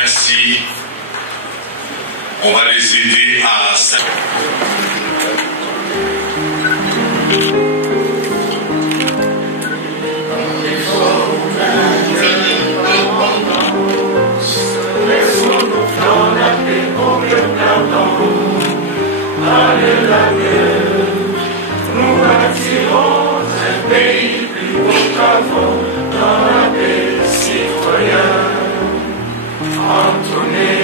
merci. On va les aider à... Nous bâtirons un pays plus beau qu'avant dans la paix citoyenne. Entonner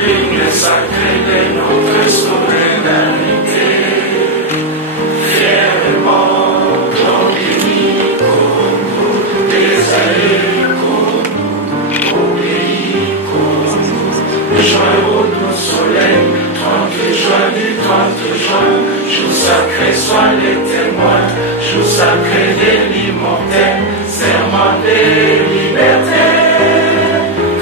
l'hymne sacré de notre souveraineté. Fièrement, dans l'uni Congo, des alliés Congo, au pays Congo. Joie au doux soleil, 30 juin du 30 juin, jour sacré soit les témoins, jour sacré de l'immortel, serment de liberté,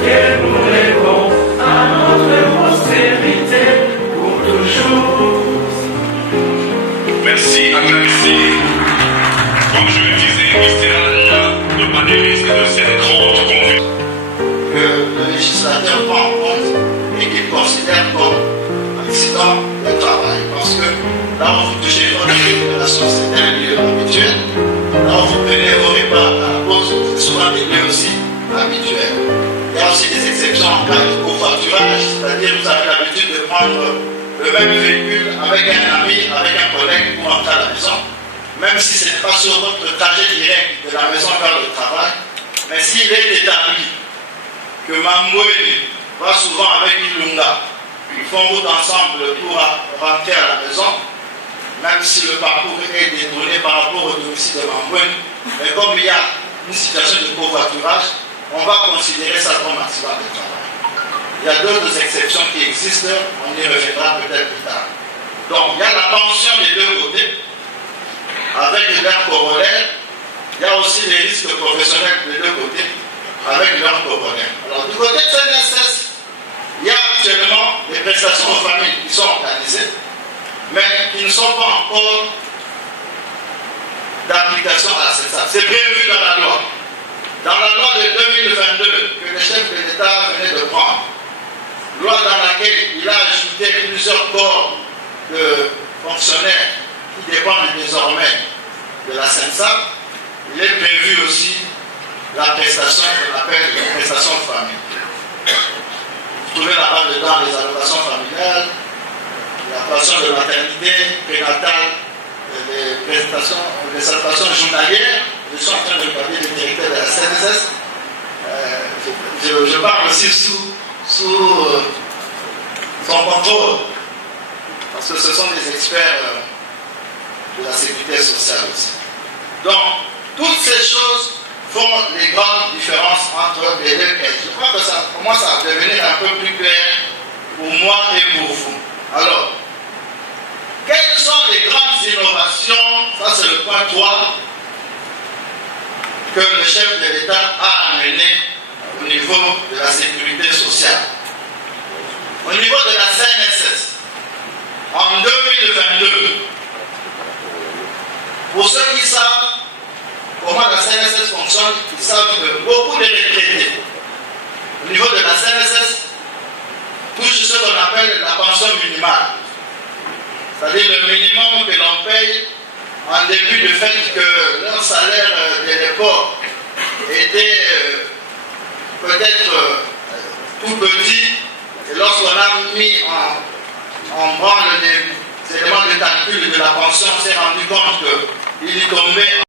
que nous lèvons à notre postérité pour toujours. Merci, merci. Comme je le disais, il sera ne pas des risques de cette grande confusion. Que le législateur prend en compte et qu'il considère comme accident de travail. Parce que là où vous touchez votre relation, c'est un lieu habituel. Là où vous prenez vos repas à la pause, c'est souvent des lieux aussi habituels. Il y a aussi des exceptions en cas de covoiturage, c'est-à-dire vous avez l'habitude de prendre le même véhicule avec un ami, avec un collègue pour rentrer à la maison, même si ce n'est pas sur votre trajet direct de la maison vers le travail, mais s'il est établi que Mamboué va souvent avec Ilunga, ils font route ensemble pour rentrer à la maison, même si le parcours est détourné par rapport au domicile de Mamboué, mais comme il y a une situation de covoiturage, on va considérer ça comme accident de travail. Il y a d'autres exceptions qui existent, on y reviendra peut-être plus tard. Donc il y a la pension des deux côtés, avec leur corollaire, il y a aussi les risques professionnels des deux côtés, avec leur corollaire. Alors du côté de CNSS, il y a actuellement des prestations aux familles qui sont organisées, mais qui ne sont pas encore d'application à la CESA. C'est prévu dans la loi. Dans la loi de 2022 que le chef de l'État venait de prendre, loi dans laquelle il a ajouté plusieurs corps de fonctionnaires qui dépendent désormais de la CENSA, il est prévu aussi la prestation qu'on appelle la prestation de famille. Vous trouvez là-bas dedans les allocations familiales, la pension de maternité, prénatale, les allocations journalières. Je suis en train de regarder le directeur de la CNSS. Je parle aussi sous son contrôle, parce que ce sont des experts de la sécurité sociale aussi. Donc, toutes ces choses font les grandes différences entre les deux caisses. Je crois que ça commence à devenir un peu plus clair pour moi et pour vous. Alors, quelles sont les grandes innovations, ça c'est le point 3, que le chef de l'État a amené au niveau de la sécurité sociale? Au niveau de la CNSS, en 2022, pour ceux qui savent comment la CNSS fonctionne, ils savent que beaucoup de retraités, au niveau de la CNSS, touchent ce qu'on appelle la pension minimale. C'est-à-dire le minimum que l'on paye en dépit du fait que leur salaire de l'époque était peut-être tout petit, et lorsqu'on a mis en branle les éléments de calcul de la pension, on s'est rendu compte qu'il y tombait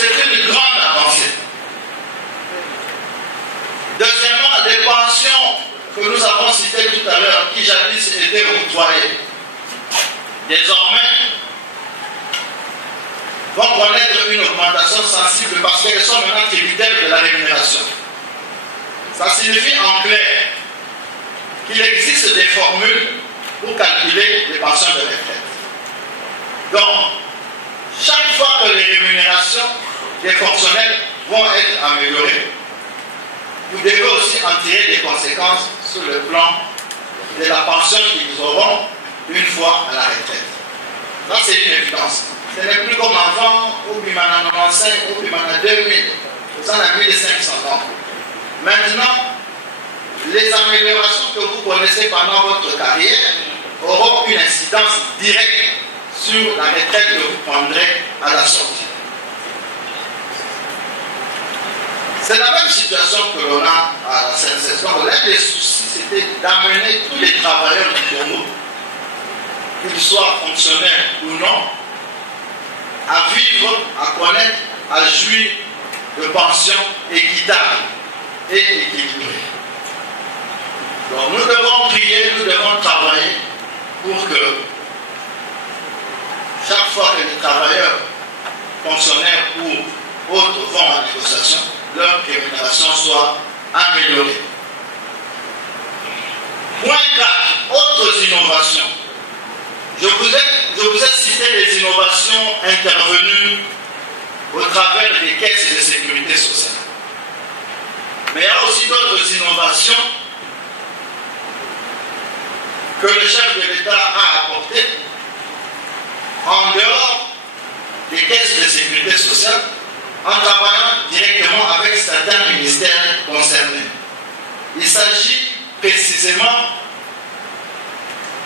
c'est une grande avancée. Deuxièmement, les pensions que nous avons citées tout à l'heure, qui jadis étaient octroyées, désormais vont connaître une augmentation sensible parce qu'elles sont maintenant tributaires de la rémunération. Ça signifie en clair qu'il existe des formules pour calculer les pensions de retraite. Donc, chaque fois que les rémunérations des fonctionnaires vont être améliorées, vous devez aussi en tirer des conséquences sur le plan de la pension qu'ils auront une fois à la retraite. Ça, c'est une évidence. Ce n'est plus comme avant, au Bimana 95, au Bimana 2000, vous en avez 1500 ans. Maintenant, les améliorations que vous connaissez pendant votre carrière auront une incidence directe sur la retraite que vous prendrez à la sortie. C'est la même situation que l'on a à la CNCS. Donc, l'un des soucis, c'était d'amener tous les travailleurs du Congo, qu'ils soient fonctionnaires ou non, à vivre, à connaître, à jouir de pensions équitables et équilibrées. Donc, nous devons prier, nous devons travailler pour que chaque fois que les travailleurs, fonctionnaires ou autres vont en négociation, leur rémunération soit améliorée. Point 4. Autres innovations. Je vous ai cité les innovations intervenues au travers des caisses de sécurité sociale. Mais il y a aussi d'autres innovations que le chef de l'État a apportées en dehors des caisses de sécurité sociale, en travaillant directement avec certains ministères concernés. Il s'agit précisément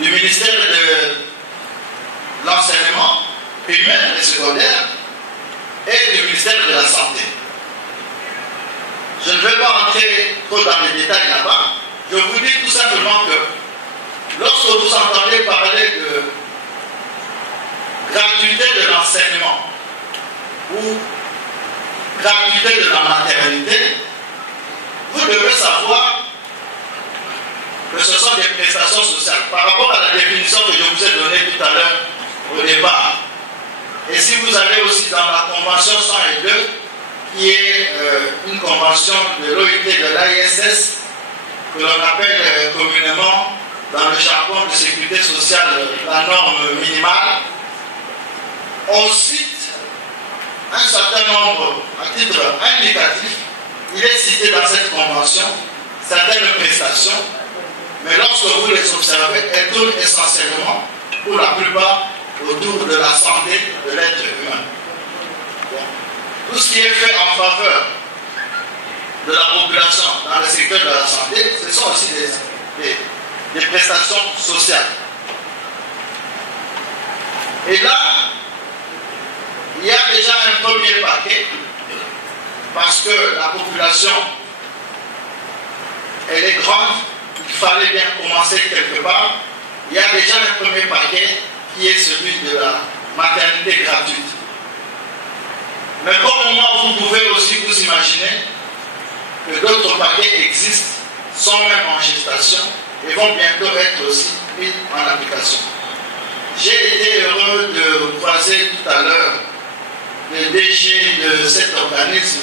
du ministère de l'enseignement primaire et secondaire et du ministère de la Santé. Je ne vais pas entrer trop dans les détails là-bas. Je vous dis tout simplement que lorsque vous entendez parler de gratuité de l'enseignement ou gratuité de la maternité, vous devez savoir que ce sont des prestations sociales par rapport à la définition que je vous ai donnée tout à l'heure au départ. Et si vous allez aussi dans la convention 102, qui est une convention de l'OIT de l'AISS, que l'on appelle communément dans le jargon de sécurité sociale la norme minimale, on cite un certain nombre, à titre indicatif, il est cité dans cette convention certaines prestations, mais lorsque vous les observez, elles tournent essentiellement, pour la plupart, autour de la santé de l'être humain. Bon. Tout ce qui est fait en faveur de la population dans le secteur de la santé, ce sont aussi des prestations sociales. Et là, il y a déjà un premier paquet, parce que la population, elle est grande, il fallait bien commencer quelque part. Il y a déjà un premier paquet qui est celui de la maternité gratuite. Mais au moment où vous pouvez aussi vous imaginer que d'autres paquets existent, sont même en gestation et vont bientôt être aussi mis en application. J'ai été heureux de croiser tout à l'heure le DG de cet organisme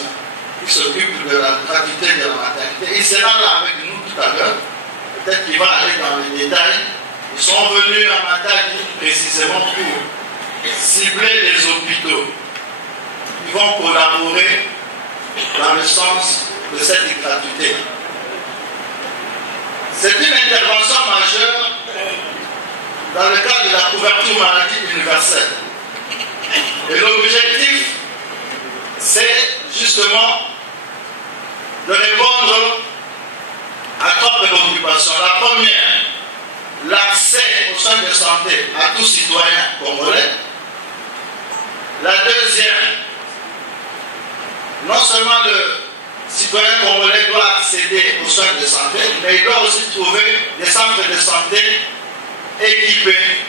qui s'occupe de la gratuité de la maternité. Il sera là avec nous tout à l'heure. Peut-être qu'il va aller dans les détails. Ils sont venus à Matadi précisément pour cibler les hôpitaux. Ils vont collaborer dans le sens de cette gratuité. C'est une intervention majeure dans le cadre de la couverture maladie universelle. Et l'objectif, c'est justement de répondre à trois préoccupations. La première, l'accès aux soins de santé à tout citoyen congolais. La deuxième, non seulement le citoyen congolais doit accéder aux soins de santé, mais il doit aussi trouver des centres de santé équipés,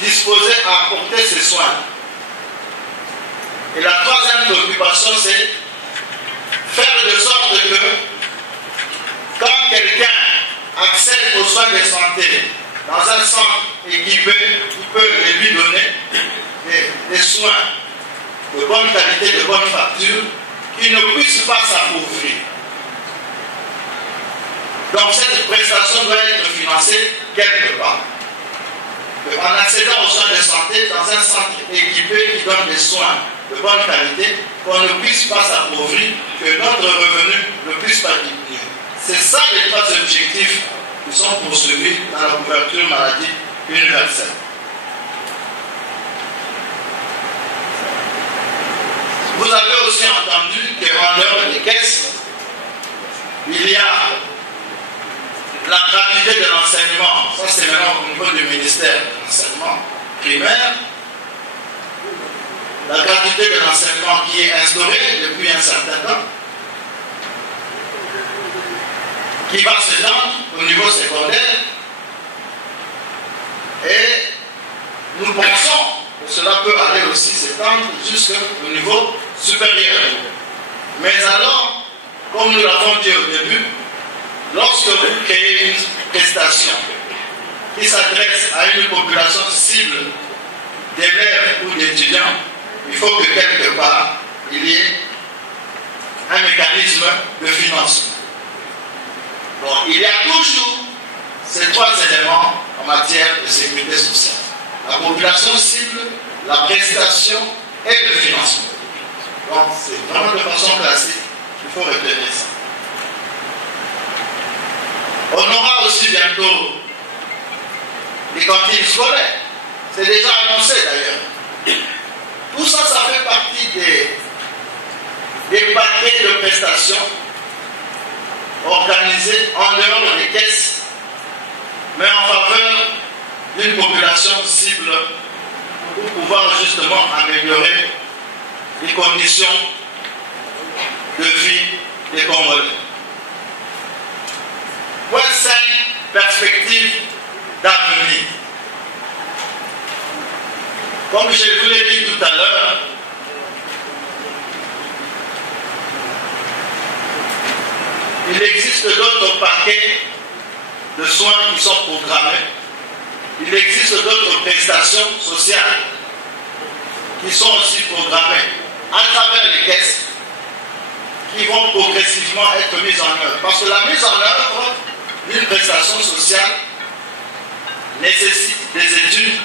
disposés à apporter ces soins. Et la troisième préoccupation, c'est faire de sorte que quand quelqu'un accède aux soins de santé dans un centre équipé, il peut lui donner des soins de bonne qualité, de bonne facture, qui ne puissent pas s'appauvrir. Donc cette prestation doit être financée quelque part. En accédant aux soins de santé dans un centre équipé qui donne des soins de bonne qualité, qu'on ne puisse pas s'appauvrir, que notre revenu ne puisse pas diminuer. C'est ça les trois objectifs qui sont poursuivis dans la couverture maladie universelle. Vous avez aussi entendu qu'en dehors des caisses, il y a la gratuité de l'enseignement. Ça, c'est maintenant au niveau du ministère de l'enseignement primaire. La gratuité de l'enseignement qui est instaurée depuis un certain temps, qui va s'étendre au niveau secondaire. Et nous pensons que cela peut aller aussi s'étendre jusqu'au niveau supérieur. Mais alors, comme nous l'avons dit au début, lorsque vous créez une prestation qui s'adresse à une population cible d'élèves ou d'étudiants, il faut que quelque part, il y ait un mécanisme de financement. Bon, il y a toujours ces trois éléments en matière de sécurité sociale. La population cible, la prestation et le financement. Donc, c'est vraiment de façon classique qu'il faut retenir ça. On aura aussi bientôt les cantines scolaires. C'est déjà annoncé d'ailleurs. Tout ça, ça fait partie des paquets de prestations organisés en dehors des caisses, mais en faveur d'une population cible pour pouvoir justement améliorer les conditions de vie des Congolais. Point 5, perspective d'avenir. Comme je vous l'ai dit tout à l'heure, il existe d'autres paquets de soins qui sont programmés. Il existe d'autres prestations sociales qui sont aussi programmées à travers les caisses qui vont progressivement être mises en œuvre. Parce que la mise en œuvre d'une prestation sociale nécessite des études.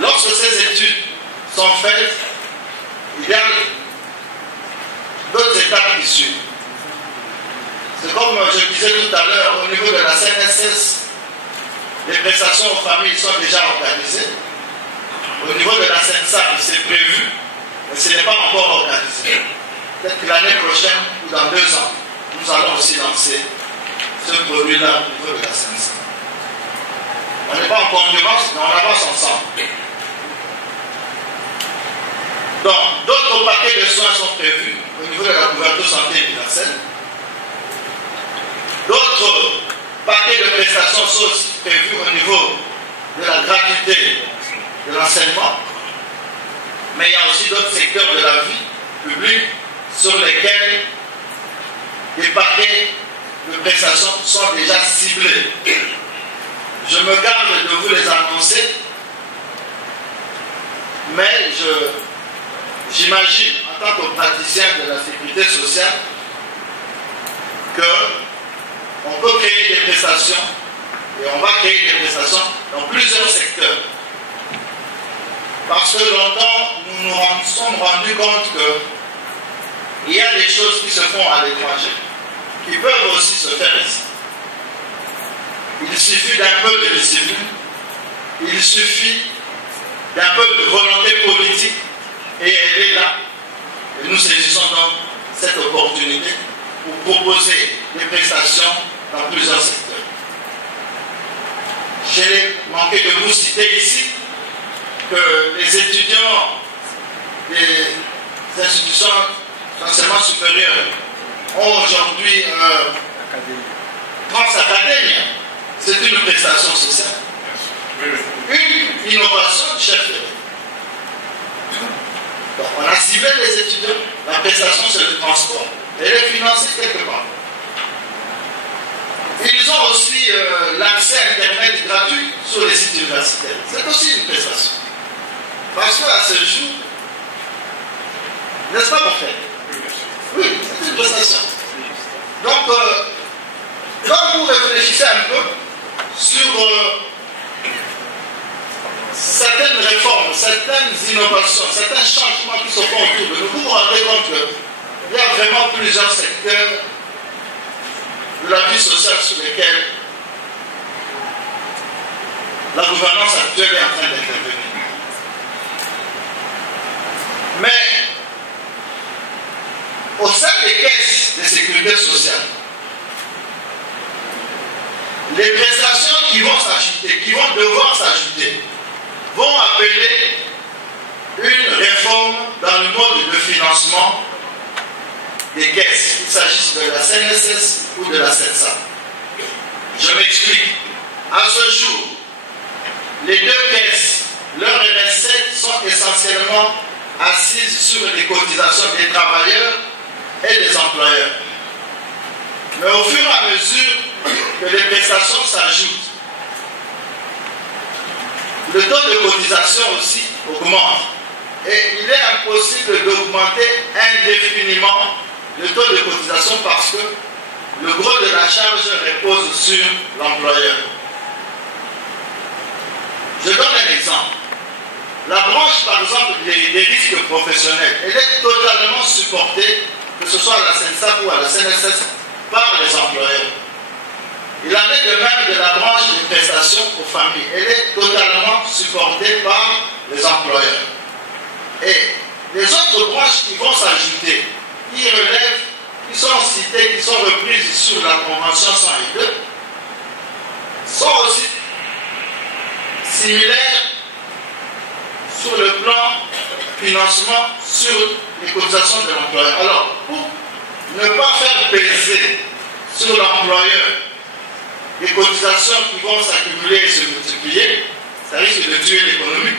Lorsque ces études sont faites, il y a d'autres étapes qui suivent. C'est comme je disais tout à l'heure, au niveau de la CNSS, les prestations aux familles sont déjà organisées. Au niveau de la CNSA, c'est prévu, mais ce n'est pas encore organisé. Peut-être que l'année prochaine ou dans 2 ans, nous allons aussi lancer ce produit-là au niveau de la CNSA. On n'est pas en concurrence, mais on avance ensemble. Donc, d'autres paquets de soins sont prévus au niveau de la couverture santé universelle. D'autres paquets de prestations sont aussi prévus au niveau de la gratuité de l'enseignement. Mais il y a aussi d'autres secteurs de la vie publique sur lesquels des paquets de prestations sont déjà ciblés. Je me garde de vous les annoncer, mais j'imagine, en tant que praticien de la sécurité sociale, qu'on peut créer des prestations, et on va créer des prestations dans plusieurs secteurs. Parce que longtemps, nous nous sommes rendus compte qu'il y a des choses qui se font à l'étranger, qui peuvent aussi se faire ici. Il suffit d'un peu de discipline, il suffit d'un peu de volonté politique, et elle est là. Et nous saisissons donc cette opportunité pour proposer des prestations dans plusieurs secteurs. J'ai manqué de vous citer ici que les étudiants des institutions d'enseignement supérieur ont aujourd'hui Transacadémie. C'est une prestation sociale. Une innovation du chef de l'État. étudiants, la prestation c'est le transport. Elle est financée quelque part. Ils ont aussi l'accès à Internet gratuit sur les sites universitaires. C'est aussi une prestation. Parce qu'à ce jour, n'est-ce pas mon frère? Oui, c'est une prestation. Donc, quand vous réfléchissez un peu sur certaines réformes, certaines innovations, certains changements qui se font autour de nous, vous vous rendez compte qu'il y a vraiment plusieurs secteurs de la vie sociale sur lesquels la gouvernance actuelle est en train d'intervenir. Mais au sein des caisses de sécurité sociale, les prestations qui vont s'ajouter, qui vont devoir s'ajouter, vont appeler une réforme dans le mode de financement des caisses, qu'il s'agisse de la CNSS ou de la CENSA. Je m'explique. À ce jour, les deux caisses, leurs recettes sont essentiellement assises sur les cotisations des travailleurs et des employeurs. Mais au fur et à mesure que les prestations s'ajoutent, le taux de cotisation aussi augmente. Et il est impossible d'augmenter indéfiniment le taux de cotisation parce que le gros de la charge repose sur l'employeur. Je donne un exemple. La branche, par exemple, des risques professionnels, elle est totalement supportée, que ce soit à la CENSA ou à la CNSS, par les employeurs. Il en est de même de la branche des prestations aux familles. Elle est totalement supportée par les employeurs. Et les autres branches qui vont s'ajouter, qui relèvent, qui sont citées, qui sont reprises sur la Convention 102, sont aussi similaires sur le plan financement sur les cotisations de l'employeur. Alors, pour ne pas faire peser sur l'employeur des cotisations qui vont s'accumuler et se multiplier, ça risque de tuer l'économie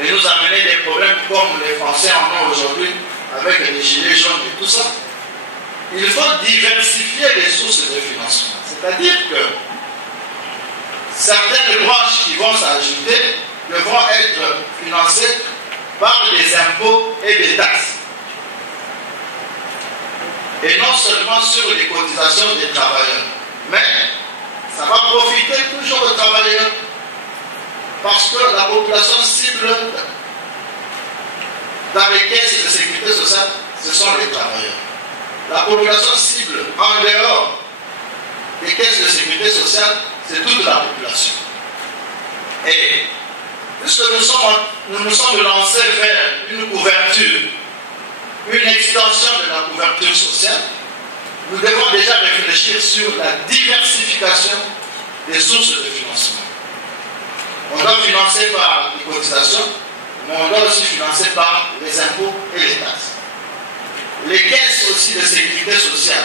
et nous amener des problèmes comme les Français en ont aujourd'hui avec les gilets jaunes et tout ça. Il faut diversifier les sources de financement. C'est-à-dire que certaines branches qui vont s'ajouter devront être financées par des impôts et des taxes. Et non seulement sur les cotisations des travailleurs. Mais ça va profiter toujours aux travailleurs. Parce que la population cible dans les caisses de sécurité sociale, ce sont les travailleurs. La population cible en dehors des caisses de sécurité sociale, c'est toute la population. Et puisque nous nous sommes lancés vers une couverture, une extension de la couverture sociale, nous devons déjà réfléchir sur la diversification des sources de financement. On doit financer par les cotisations, mais on doit aussi financer par les impôts et les taxes. Les caisses aussi de sécurité sociale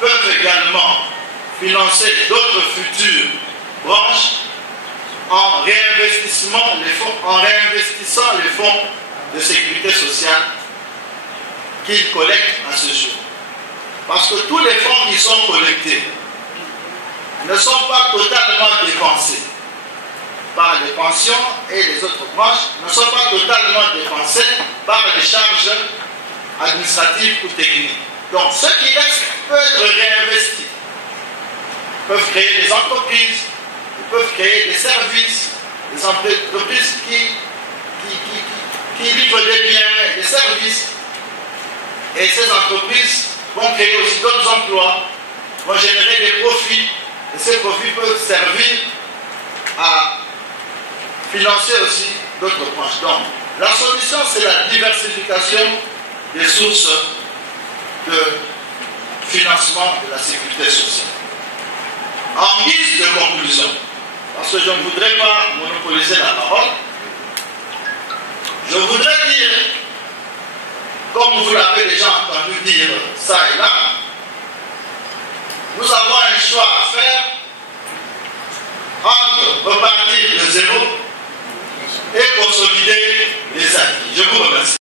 peuvent également financer d'autres futures branches en réinvestissant les fonds de sécurité sociale qu'ils collectent à ce jour. Parce que tous les fonds qui sont collectés ne sont pas totalement dépensés par les pensions et les autres branches, ne sont pas totalement dépensés par les charges administratives ou techniques. Donc ce qui reste peut être réinvesti. Ils peuvent créer des entreprises, ils peuvent créer des services, des entreprises qui livrent des biens et des services. Et ces entreprises vont créer aussi d'autres emplois, vont générer des profits. Et ces profits peuvent servir à financer aussi d'autres branches. Donc, la solution, c'est la diversification des sources de financement de la sécurité sociale. En guise de conclusion, parce que je ne voudrais pas monopoliser la parole, je voudrais dire, comme vous l'avez déjà entendu dire ça et là, nous avons un choix à faire entre repartir de zéro et consolider les acquis. Je vous remercie.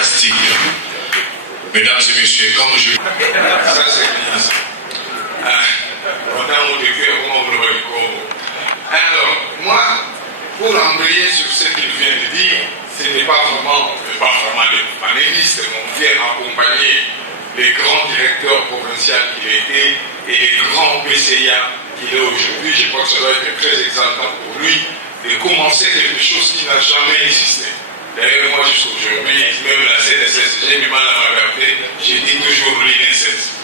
fantastique. Mesdames et messieurs, comme je... Ça c'est bien. Alors, moi, pour embrayer sur ce qu'il vient de dire, ce n'est pas vraiment des panélistes, on vient accompagner les grands directeurs provinciaux qu'il était et les grands PCA qu'il est aujourd'hui. Je crois que ça doit être très exaltant pour lui de commencer quelque chose qui n'a jamais existé. D'ailleurs, moi, jusqu'aujourd'hui, même la CNSS, j'ai mis mal à m'adapter, j'ai dit toujours l'INSS.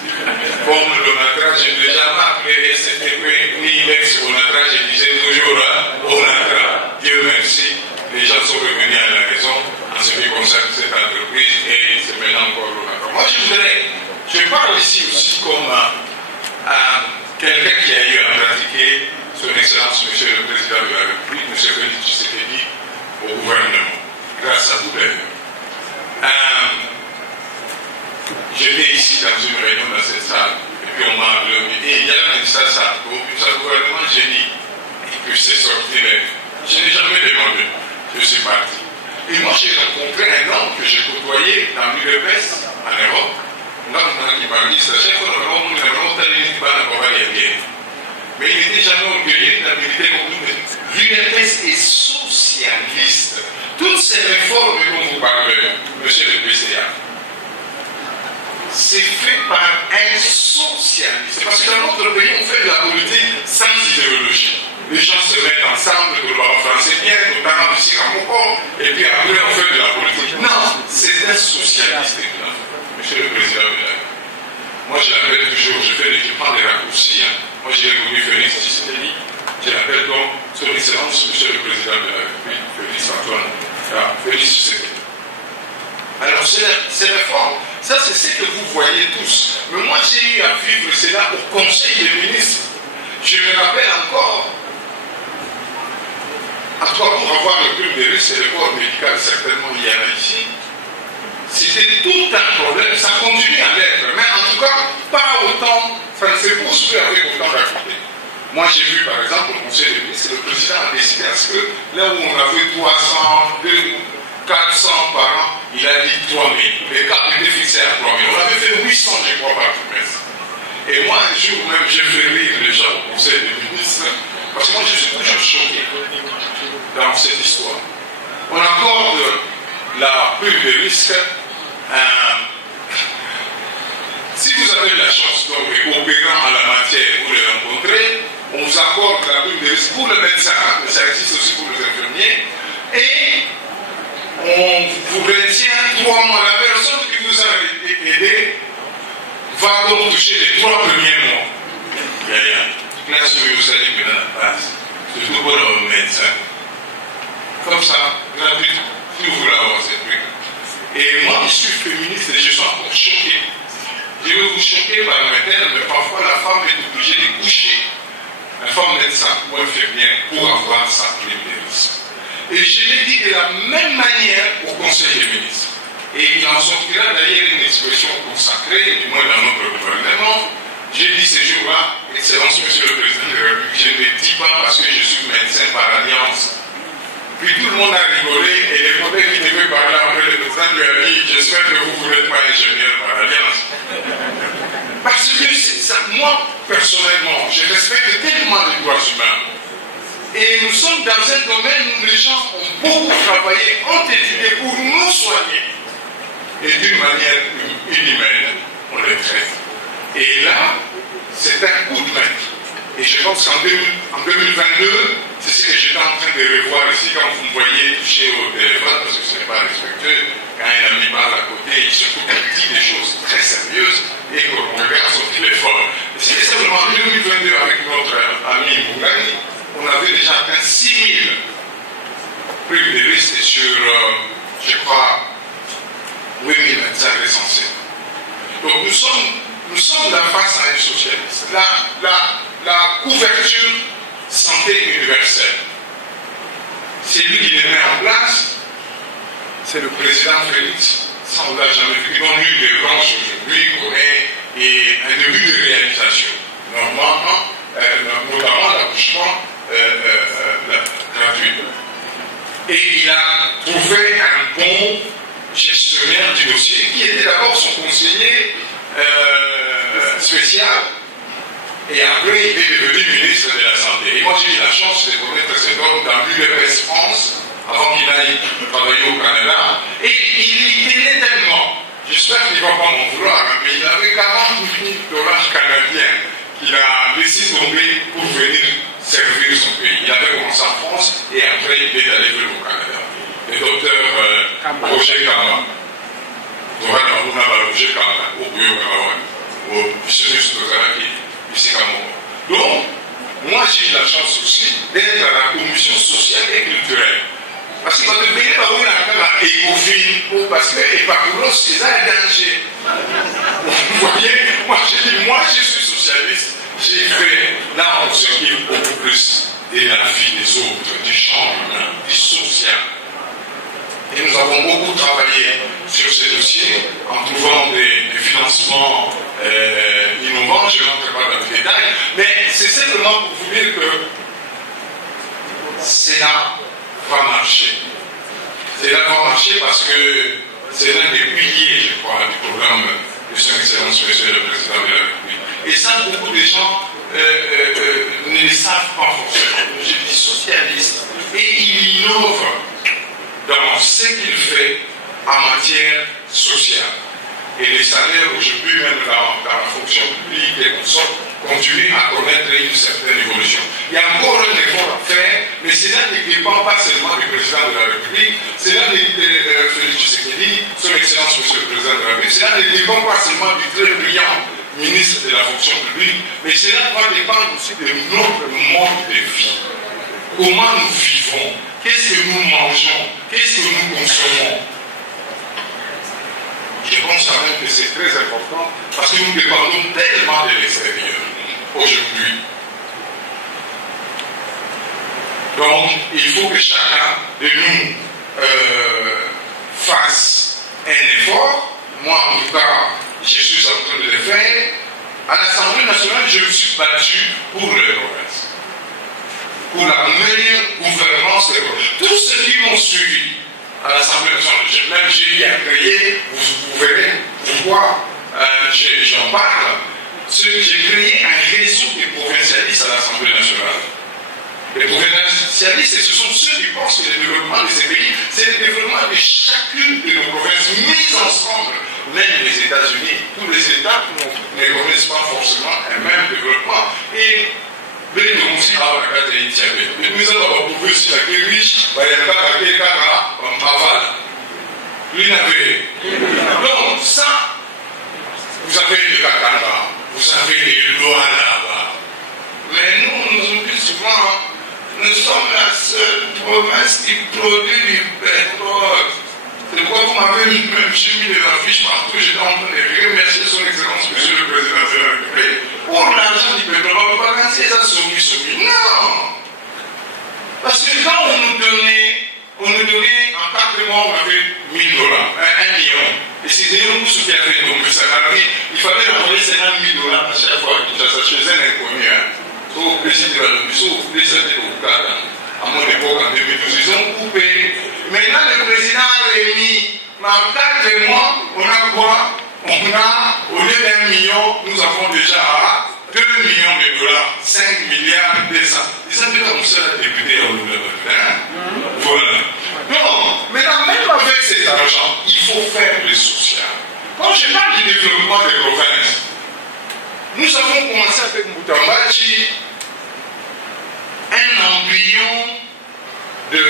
Comme le Onatra, je n'ai jamais appelé SFTP ni l'ex-Onatra, je disais toujours Onatra. Dieu merci, les gens sont revenus à la raison en ce qui concerne cette entreprise et c'est maintenant encore l'Onatra. Moi, je parle ici aussi comme quelqu'un qui a eu à pratiquer son Excellence, Monsieur le Président de la République, M. Félix Tshisekedi, au gouvernement. Grâce à vous d'ailleurs. J'étais ici dans une réunion dans cette salle, et puis on m'a levé. Et il y a une salle, au gouvernement, j'ai dit que c'est sorti. Je n'ai jamais demandé. Je suis parti. Et moi, j'ai rencontré un homme que j'ai côtoyé dans l'UEPS en Europe. Un homme qui m'a dit ça, c'est qu'on a vraiment mais il n'était jamais orgueilleux de la militaire communiste. L'UEPS est socialiste. Toutes ces réformes dont vous parlez, monsieur le PCA, c'est fait par un socialiste. Parce que dans notre pays, on fait de la politique sans idéologie. Les gens se mettent ensemble, que le français bien, le parent ici à mon corps, et puis après on fait de la politique. Non, c'est un socialiste là, monsieur le président de la République. Moi je l'appelle toujours, je fais l'équipement des raccourcis. Moi j'ai reconnu Félix Tshisekedi. Je l'appelle donc son excellence, monsieur le président de la République, Félix Antoine. Félix Tshisekedi. Alors ces réformes, ça c'est ce que vous voyez tous. Mais moi j'ai eu à vivre cela au Conseil des ministres. Je me rappelle encore pour avoir le plus de risques et le corps médical, certainement il y en a ici. C'était tout un problème, ça continue à l'être, mais en tout cas, pas autant, ça ne se poursuit avec autant d'activité. Moi, j'ai vu, par exemple, au Conseil des ministres, le président a décidé à ce que, là où on avait 300, 400 par an, il a dit 3000. Les cas étaient fixés à 3000. On avait fait 800, je crois, par trimestre. Et moi, un jour même, j'ai fait rire les gens au Conseil des ministres, parce que moi, je suis toujours choqué dans cette histoire. On accorde la prise de risque. Si vous avez la chance d'opérant en la matière, vous les rencontrez, on vous accorde la prise de risque pour le médecin, mais ça existe aussi pour les infirmiers, et on vous retient 3 mois. La personne qui vous a aidé va donc toucher les 3 premiers mois. Il y a rien. Là, ce que vous allez mettre en place, surtout pour le médecin. Comme ça, gratuit, si vous voulez avoir cette truc. Et moi, je suis féministe et je suis encore choqué. Je vais vous choquer par le terme, mais parfois la femme est obligée de coucher, la femme médecin ou infirmière, pour avoir sa prime de risque. Et je l'ai dit de la même manière au Conseil des ministres. Et il en sortira d'ailleurs une expression consacrée, du moins dans notre gouvernement. J'ai dit ce jour-là, Excellence, Monsieur le Président de la République, je ne le dis pas parce que je suis médecin par alliance. Puis tout le monde a rigolé et les collègues qui devaient parler après le président lui a dit j'espère que vous n'êtes pas ingénieur par alliance. Parce que ça, moi, personnellement, je respecte tellement les droits humains. Et nous sommes dans un domaine où les gens ont beaucoup travaillé, ont étudié pour nous soigner. Et d'une manière inhumaine, on les traite. Et là, c'est un coup de maître. Et je pense qu'en 2022, c'est ce que j'étais en train de revoir ici quand vous me voyez toucher au téléphone, parce que ce n'est pas respectueux. Quand un ami parle à côté, il se trouve qu'il dit des choses très sérieuses et qu'on regarde son téléphone. C'est seulement en 2022, avec notre ami Mougani, on avait déjà atteint 6000 primes de risque sur, je crois, 8000 médecins recensés. Donc nous sommes là face à un socialiste. La couverture santé universelle, c'est lui qui les met en place, c'est le président Félix, ça on ne l'a jamais vu. Ils ont eu des branches aujourd'hui, Corée, et un début de réalisation. Normalement, notamment l'accouchement gratuit. Et il a trouvé un bon gestionnaire conseiller spécial. Et après, il est devenu ministre de la Santé. Et moi, j'ai eu la chance de connaître cet homme dans l'URS France, avant qu'il aille travailler au Canada. Et il y tenait tellement. J'espère qu'il ne va pas m'en vouloir, mais il avait 40 000 $ canadiens qu'il a laissé tomber pour venir servir son pays. Il avait commencé en France et après, il est allé au Canada. Le docteur Roger Kama. Roger Kama. Donc, moi j'ai eu la chance aussi d'être à la commission sociale et culturelle. Parce que quand le pays va ouvrir la écofine, parce que Epapoulos, c'est un danger. Vous voyez, moi j'ai dit, moi je suis socialiste, j'ai fait, là on s'occupe beaucoup plus de la vie des autres, du champ humain, du social. Et nous avons beaucoup travaillé sur ces dossiers en trouvant des financements innovants. Je n'entre pas dans le détail, mais c'est simplement pour vous dire que Sénat va marcher. Sénat va marcher parce que c'est l'un des piliers, je crois, du programme de son Excellence Monsieur le Président de la République. Et ça, beaucoup de gens ne le savent pas forcément. Je dis socialiste. Et il innove dans ce qu'il fait en matière sociale. Et les salaires aujourd'hui, même dans la fonction publique et consorts, continuent à connaître une certaine évolution. Il y a encore un effort à faire, mais cela ne dépend pas seulement du président de la République, cela ne Félix Tshisekedi, son Excellence Monsieur le Président de la République, cela ne dépend pas seulement du très brillant ministre de la fonction publique, mais cela doit dépendre aussi de notre mode de vie. Comment nous vivons? Qu'est-ce que nous mangeons? Qu'est-ce que nous consommons? Je pense quand même que c'est très important parce que nous dépendons tellement de l'extérieur aujourd'hui. Donc, il faut que chacun de nous fasse un effort. Moi, en tout cas, je suis en train de le faire. À l'Assemblée nationale, je me suis battu pour les provinces, pour la meilleure gouvernance des provinces. Tous ceux qui m'ont suivi à l'Assemblée nationale, même j'ai eu à créer, vous verrez pourquoi j'en parle. J'ai créé un réseau des provincialistes à l'Assemblée nationale. Les provincialistes, ce sont ceux qui pensent que le développement de ces pays, c'est le développement de chacune de nos provinces mises ensemble. Même les États-Unis, tous les États ne connaissent pas forcément un même développement. Et nous aussi avons la carte d'initiative. Et nous avons trouvé aussi la clé riche, il n'y a pas la clé cara, on aval. Donc, ça, vous avez le cacana, vous avez les lois là-bas. Mais nous oublions souvent, nous sommes la seule province qui produit du pétrole. C'est pourquoi vous m'avez mis les affiches partout, j'étais en train de remercier son Excellence, Monsieur le Président de la République, pour l'argent du pétrole. On ne peut pas lancer ça soumis. Non! Parce que quand on nous donnait en 4 mois, on avait $1 000, 1 million. Et ces millions vous soutiendrez, donc ça m'arrive, il fallait envoyer 50 000 $ à chaque fois, ça chez un inconnu. Au président de la République, au président au Canada, à mon époque en 2012, ils ont coupé. Maintenant, le président a remis, mais en 4 mois, on a quoi? On a, au lieu d'1 million, nous avons déjà 2 millions de $, 5 milliards 200. Ils sont déjà comme ça, députés au gouvernement. Voilà. Donc, maintenant, même avec cet argent, il faut faire le social. Quand je parle du développement des provinces, nous avons commencé avec Moutambachi, un embryon de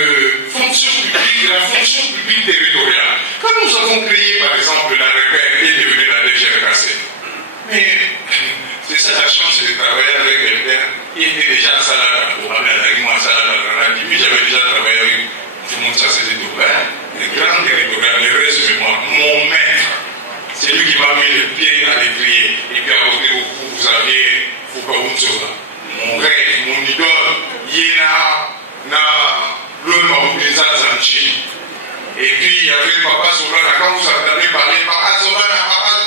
fonction publique, de la fonction publique territoriale. Quand nous avons créé, par exemple, la REPER qui est devenue la DGRKC, mais c'est ça la chance de travailler avec quelqu'un qui était déjà à Salada, pour aller à moi à Salada, puis j'avais déjà travaillé avec tout le monde, ça c'est tout, les grands territoriales, les restes de moi, mon maître, c'est lui qui m'a mis le pied à l'étrier, et puis à côté vous aviez Foucault Unsola, mon rêve, mon idole, Yéna, l'homme organisé à Zanchi. Et puis il y avait Papa Solana, quand vous avez parlé, Papa Solana,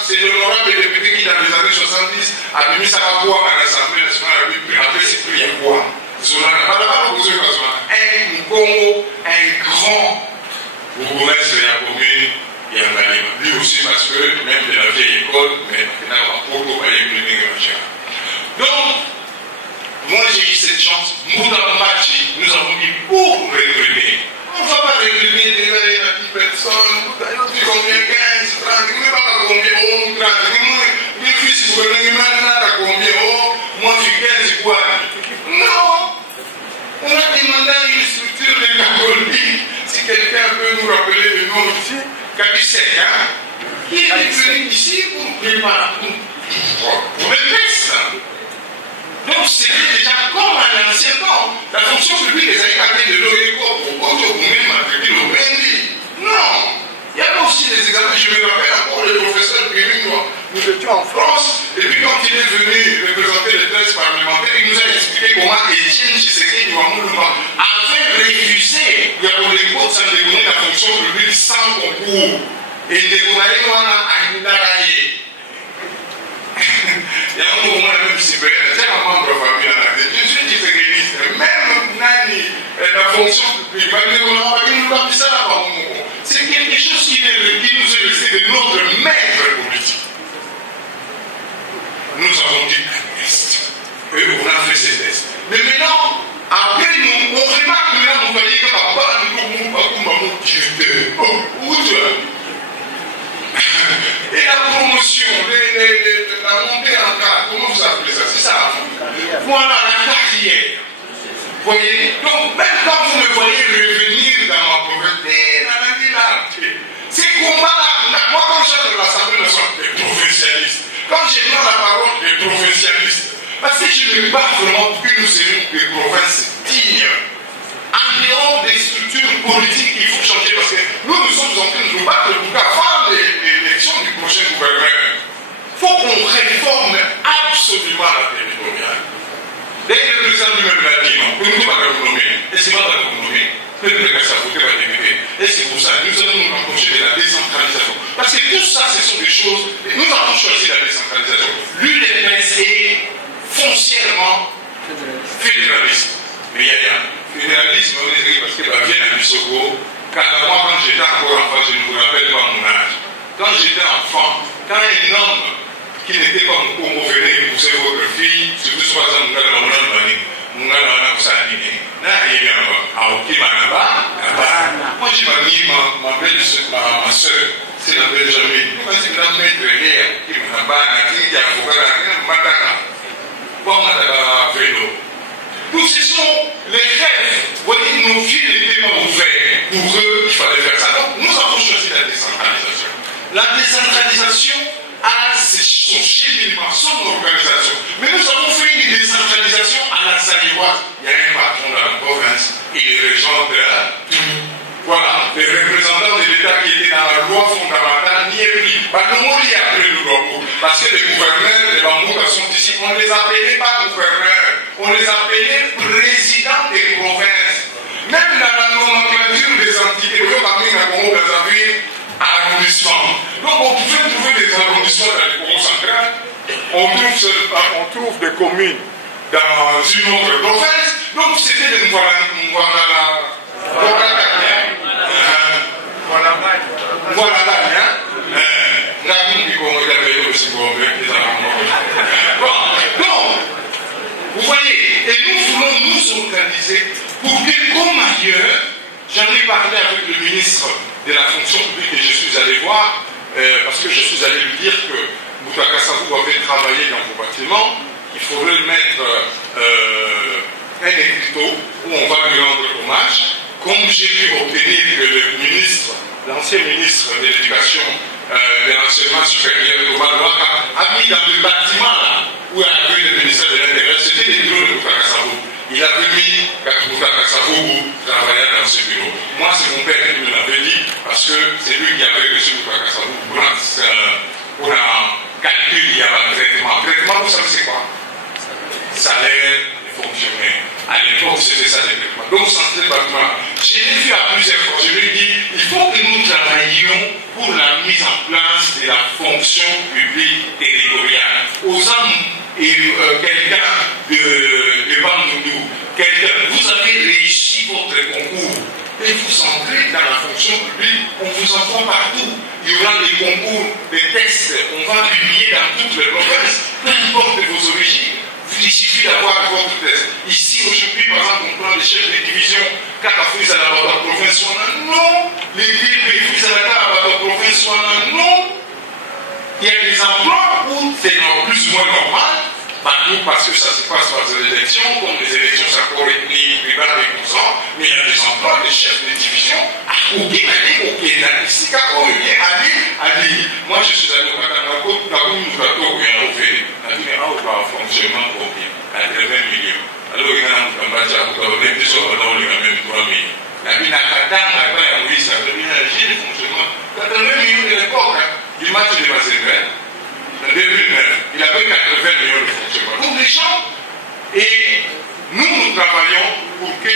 c'est l'honorable député qui dans les années 70 a mis sa voix à l'Assemblée nationale, après c'est plus quoi Solana, pas besoin de un Congo, un grand bourgmestre de la commune et un lui aussi parce que même de la vieille école, mais il n'a pas beaucoup à donc, moi j'ai eu cette chance, nous avons dit pour recruter. On ne va pas recruter des 10 personnes, tu combien 15, 30, mais pas combien, 30, mais si vous venez maintenant, combien, moi je suis 15 quoi. Non! On a demandé à une structure de catholique, si quelqu'un peut nous rappeler le nom ici, Kabisek, qui est venu ici pour préparer pour le texte. Donc c'était déjà comme à l'ancien temps. La fonction publique des années de l'OECO pour même attribuer au Bendi. Non! Il y avait aussi des examens, je me rappelle encore le professeur Périn, nous étions en France, et puis quand il est venu représenter les 13 parlementaires, il nous a expliqué comment Étienne Tshisekedi avait refusé l'OECO de s'en donner la fonction publique sans concours. Et il découvrait à Nidaraye. Il y a un moment même si c'est un membre de la famille, je suis Tshisekedi, même Nani, la fonction publique, c'est quelque chose qui nous est resté de notre maître politique. Nous avons dit un test. Et on a fait ces tests. Mais maintenant, après, on remarque que là, on voyait que papa, et la promotion, la montée en garde, comment vous appelez ça? C'est ça. Voilà la carrière. Vous voyez? Donc, même quand vous me voyez revenir dans ma pauvreté, ces combats-là, moi quand j'entends l'Assemblée nationale, des provincialistes, quand j'ai prends la parole des provincialistes, parce que je me bats vraiment pour que nous soyons des provinces dignes, en dehors des structures politiques qu'il faut changer, parce que nous sommes en train de nous battre pour qu'avant l'élection du prochain gouverneur, il faut qu'on réforme absolument la territoriale. Dès que le président lui-même l'a dit, non, nous ne pouvons pas le nommer, et c'est pas la nommer. Peut-être que ça voter va débuter. Et c'est pour ça que nous allons nous rapprocher de la décentralisation. Parce que tout ça, ce sont des choses. Nous avons choisi la décentralisation. L'UDPS est foncièrement fédéraliste. Mais il y a un fédéralisme, parce que vient à Bissoko, car moi, quand j'étais encore enfant, je ne vous rappelle pas mon âge. Quand j'étais enfant, quand un homme qui n'était pas mon Congo venait épouser votre fille, surtout 3 ans, nous allons moi j'ai ma belle ma soeur, c'est la Benjamin. C'est la maître de guerre qui m'a vélo. Donc ce sont les rêves. Vous voyez, nos vies n'étaient pas ouvertes. Pour eux, il fallait faire ça. Donc nous avons choisi la décentralisation. La décentralisation a son cheminement, son organisation. Mais nous avons fait une décentralisation à la salivoise. Il y a un patron de la province et les régents de la... Voilà, les représentants de l'État qui étaient dans la loi fondamentale n'y est plus. Nous on y a appelé le Bambou. Parce que les gouverneurs, les Bambous sont ici, on ne les appelait pas gouverneurs, on les appelait présidents des provinces. Même dans la nomenclature des entités, le Cameroun a Congo Brazzaville, arrondissement. Donc on pouvait trouver des arrondissements dans le Congo central, on trouve des communes dans une autre province, donc c'était des vous voyez, et nous voulons nous organiser pour que, comme ailleurs, j'en ai parlé avec le ministre de la fonction publique et je suis allé voir, parce que je suis allé lui dire que Boutaka Savou avait travaillé dans vos bâtiments, il faudrait mettre un écriteau où on va lui rendre hommage, comme j'ai pu obtenir que le ministre, l'ancien ministre de l'Éducation, de l'enseignement supérieur, Thomas Louaka, a mis dans le bâtiment là, où avait le ministère de l'Intérieur, c'était les bureaux de Boutaka Savou. Il avait mis Boutaka Savou travailler dans ce bureau. Moi, c'est mon père qui me l'avait dit, parce que c'est lui qui avait reçu Boutaka Savou pour un calcul, il y avait un traitement. Traitement, vous savez c'est quoi? Salaire des fonctionnaires. À l'époque, c'était ça les traitements. Donc, sans ce bâtiment, je l'ai vu à plusieurs fois. Je lui ai dit, il faut que nous travaillions pour la mise en place de la fonction publique territoriale. Aux hommes et quelqu'un de Bandoudou, vous avez réussi votre concours. et vous entrez dans la fonction publique, on vous en prend partout. Il y aura des concours, des tests, on va publier dans toutes les provinces, peu importe vos origines. Il suffit d'avoir votre test. Ici, aujourd'hui, par exemple, on prend les chefs de division, quand la frise à la province, non. Les villes à la province, non. Il y a des endroits où c'est plus ou moins normal, partout parce que ça se passe par les élections, comme les élections ethniques, tribales et tout ça, mais il y a des endroits, des chefs de division, au Kenya, ici, quand on vient aller, moi je suis allé au Kenya, fonctionnement combien? À 80 millions. Alors, il y a un peu de temps, on a même 3 millions. La ville à Qatar, oui, ça devient un gire de fonctionnement. 80 millions de l'époque du match de Mazembe, en 2009, il avait 80 millions de fonctionnement. Donc les gens, et nous travaillons pour que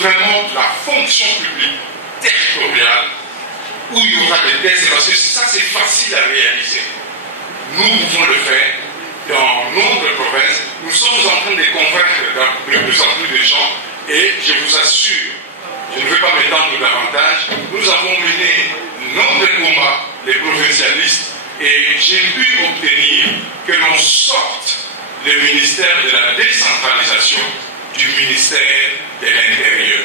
vraiment la fonction publique territoriale, où il y aura des tests, parce que ça c'est facile à réaliser. Nous pouvons le faire dans notre province. Nous sommes en train de convaincre de plus en plus de gens, et je vous assure, je ne vais pas m'étendre davantage, nous avons mené notre combat, les provincialistes, et j'ai pu obtenir que l'on sorte le ministère de la décentralisation du ministère de l'Intérieur.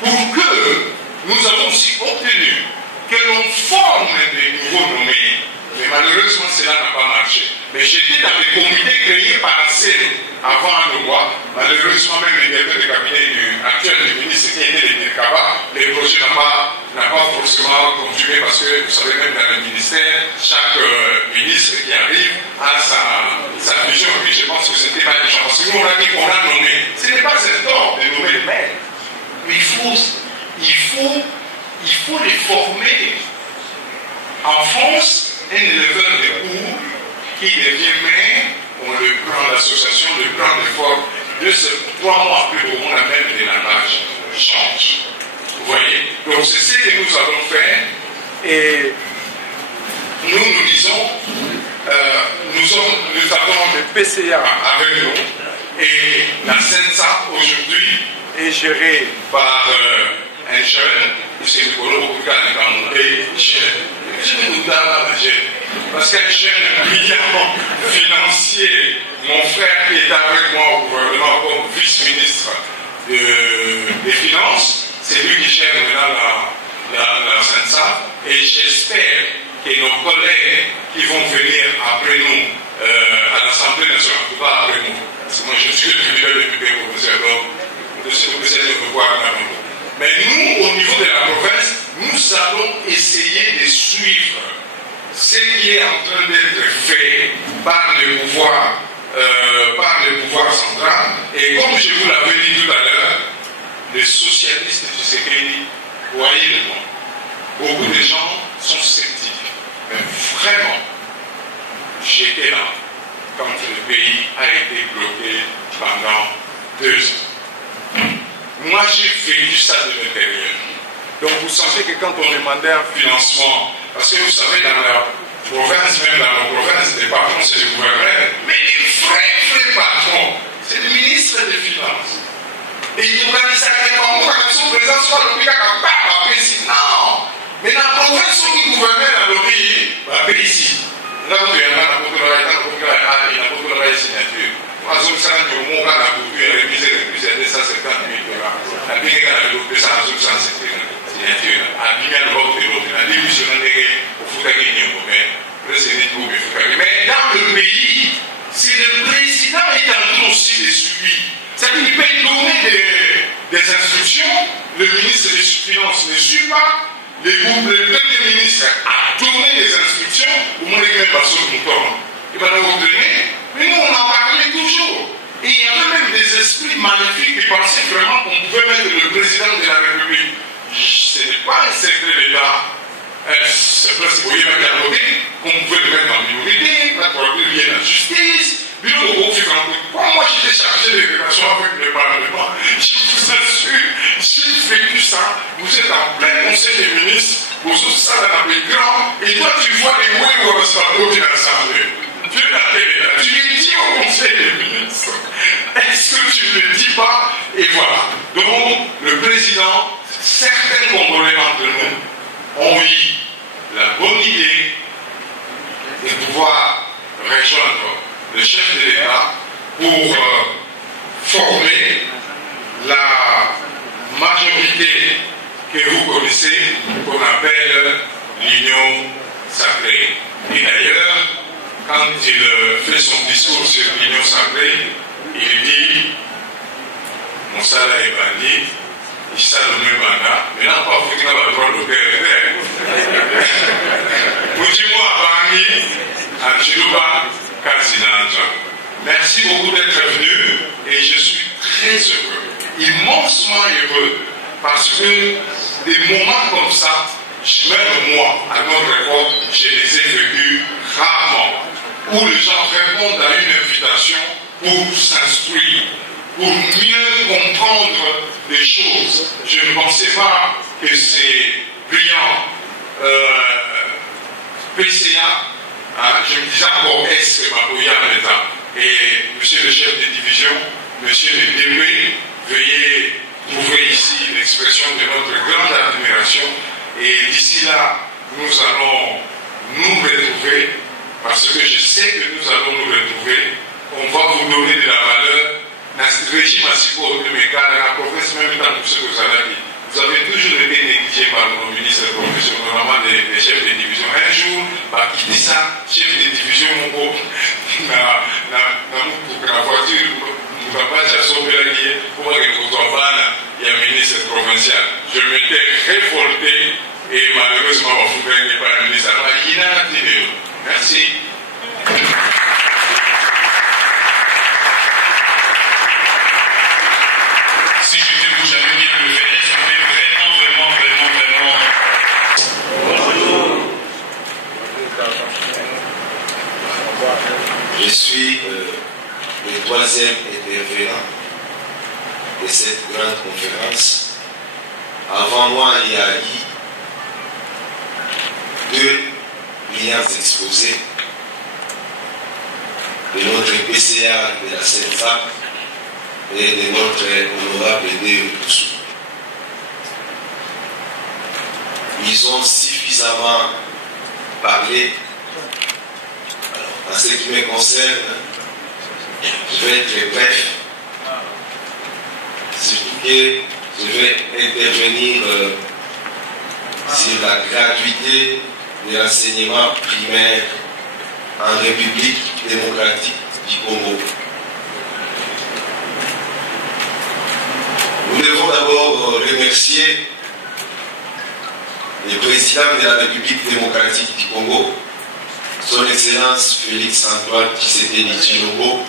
Pour que nous avons aussi obtenu que l'on forme des nouveaux nommés, mais malheureusement cela n'a pas marché. Mais j'étais dans les comités créés par la CENI avant un mois. Malheureusement, même le directeur de cabinet actuel du ministre qui est né de Dirkaba, les projets n'a pas forcément continué parce que vous savez, même dans le ministère, chaque ministre qui arrive a sa vision. Et puis je pense que ce n'était pas des gens. Parce que nous, on a dit qu'on a nommé. Ce n'est pas un tort de nommer les maires. Mais il faut les former. En France, un éleveur de cours qui devient maire, on le prend, l'association le prend de forme. 3 mois plus tôt, on amène de la marge, change. Vous voyez? Donc c'est ce que nous allons faire. Et nous disons, nous avons le PCA avec nous. Et la CENSA aujourd'hui est gérée par un jeune, c'est le Colo parce qu'un jeune brillant financier, mon frère qui est avec moi au gouvernement comme vice-ministre des Finances, c'est lui qui gère maintenant la CENSA, et j'espère que nos collègues qui vont venir après nous à l'Assemblée nationale, en tout cas après nous, parce que moi je suis le député provincial, donc je suis obligé de pouvoir avec nous. Mais nous, au niveau de la province, nous allons essayer de suivre ce qui est en train d'être fait par le pouvoir central. Et comme je vous l'avais dit tout à l'heure, les socialistes de ce pays, croyez-moi, beaucoup de gens sont sceptiques. Mais vraiment, j'étais là quand le pays a été bloqué pendant 2 ans. Moi, j'ai vécu ça de l'intérieur. Donc, vous sentez que quand on demandait un financement, parce que vous savez, dans la province, même dans la province, les patrons, c'est le gouverneur, mais les vrais patrons, c'est le ministre des Finances. Et il nous a dit ça clairement, quand son président soit le pays capable de ici. Non! Mais dans la province, qui gouvernait dans le pays, va payer ici. Là, vous avez la signature. Moi, je suis en train de me faire réviser les 270 000 $. La BNG a développé ça en 170 signature. A bien l'autre et l'autre. La démission au Foutagini, mais dans le pays, si le président est en train aussi de subir, c'est-à-dire qu'il peut donner des instructions, le ministre des Finances ne suit pas, le premier ministre a donné des instructions, au moins les mêmes personnes nous tombent. Il va nous donner, mais nous on en parlait toujours. Et il y avait même des esprits magnifiques qui pensaient vraiment qu'on pouvait mettre le président de la République. Ce n'est pas un secret d'État. C'est presque, vous voyez, même à côté, qu'on pouvait le mettre en minorité, la produire bien la justice. Moi, j'étais chargé des relations avec le Parlement. Je vous assure, j'ai vécu ça. Vous êtes en plein conseil des ministres, vous êtes ça dans la grand, et toi, tu vois les mots de l'Assemblée. Tu les dis au conseil des ministres. Est-ce que tu ne le dis pas? Et voilà. Donc, le président, certains Congolais entre nous ont eu la bonne idée de pouvoir rejoindre le chef de l'État pour former la majorité que vous connaissez, qu'on appelle l'Union sacrée. Et d'ailleurs, quand il fait son discours sur l'Union sacrée, il dit « Mon salaire est bandit, il s'est nommé Banda, mais là, pas foutu dans la droite de père. Moutimo Abani, Anchiluba, Kazinanja. » Merci beaucoup d'être venu et je suis très heureux, immensement heureux, parce que des moments comme ça, même moi, à notre époque, je les ai vécus rarement, où les gens répondent à une invitation pour s'instruire, pour mieux comprendre les choses. Je ne pensais pas que c'est brillant. PCA, je me disais encore, est-ce que Maboya l'État? Et monsieur le chef de division, monsieur le DP, veuillez trouver ici l'expression de notre grande admiration. Et d'ici là, nous allons nous retrouver, parce que je sais que nous allons nous retrouver. On va vous donner de la valeur. Dans ce régime à Siko de Meka, dans la province, même dans tout ce que vous avez dit, vous avez toujours été négligé par nos ministres de profession, notamment des chefs de division. Un jour, par quitter ça, chef de division, mon la voiture, nous n'avons pas déjà sauvé la guerre, pour que vous soyez pas il y a un ministre provincial. Je m'étais révolté et malheureusement, vous ne pouvez pas le ministre. Alors, il a un vidéo. Merci. Si j'étais vous, j'avais bien le faire, ça fait vraiment. Je suis le troisième intervenant de cette grande conférence. Avant moi, il y a eu deux brillants exposés de notre PCA de la CENFA et de notre honorable D. Poussou. Ils ont suffisamment parlé. Alors, en ce qui me concerne, je vais être bref, surtout que je vais intervenir sur la gratuité de l'enseignement primaire en République démocratique du Congo. Nous devons d'abord remercier le président de la République démocratique du Congo, son Excellence Félix Antoine Tshisekedi Tshilombo,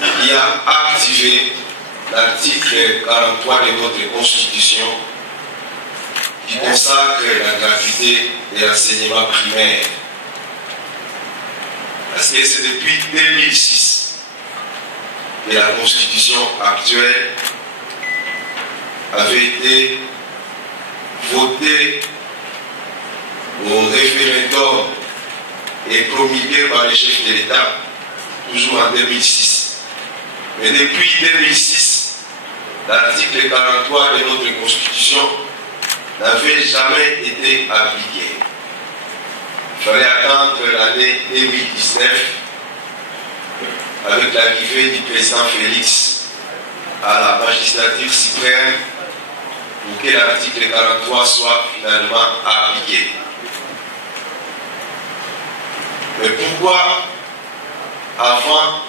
qui a activé l'article 43 de notre Constitution qui consacre la gratuité de l'enseignement primaire. Parce que c'est depuis 2006 que la Constitution actuelle avait été votée au référendum et promulguée par les chefs de l'État, toujours en 2006. Mais depuis 2006, l'article 43 de notre Constitution n'avait jamais été appliqué. Il fallait attendre l'année 2019 avec l'arrivée du président Félix à la magistrature suprême pour que l'article 43 soit finalement appliqué. Mais pourquoi avant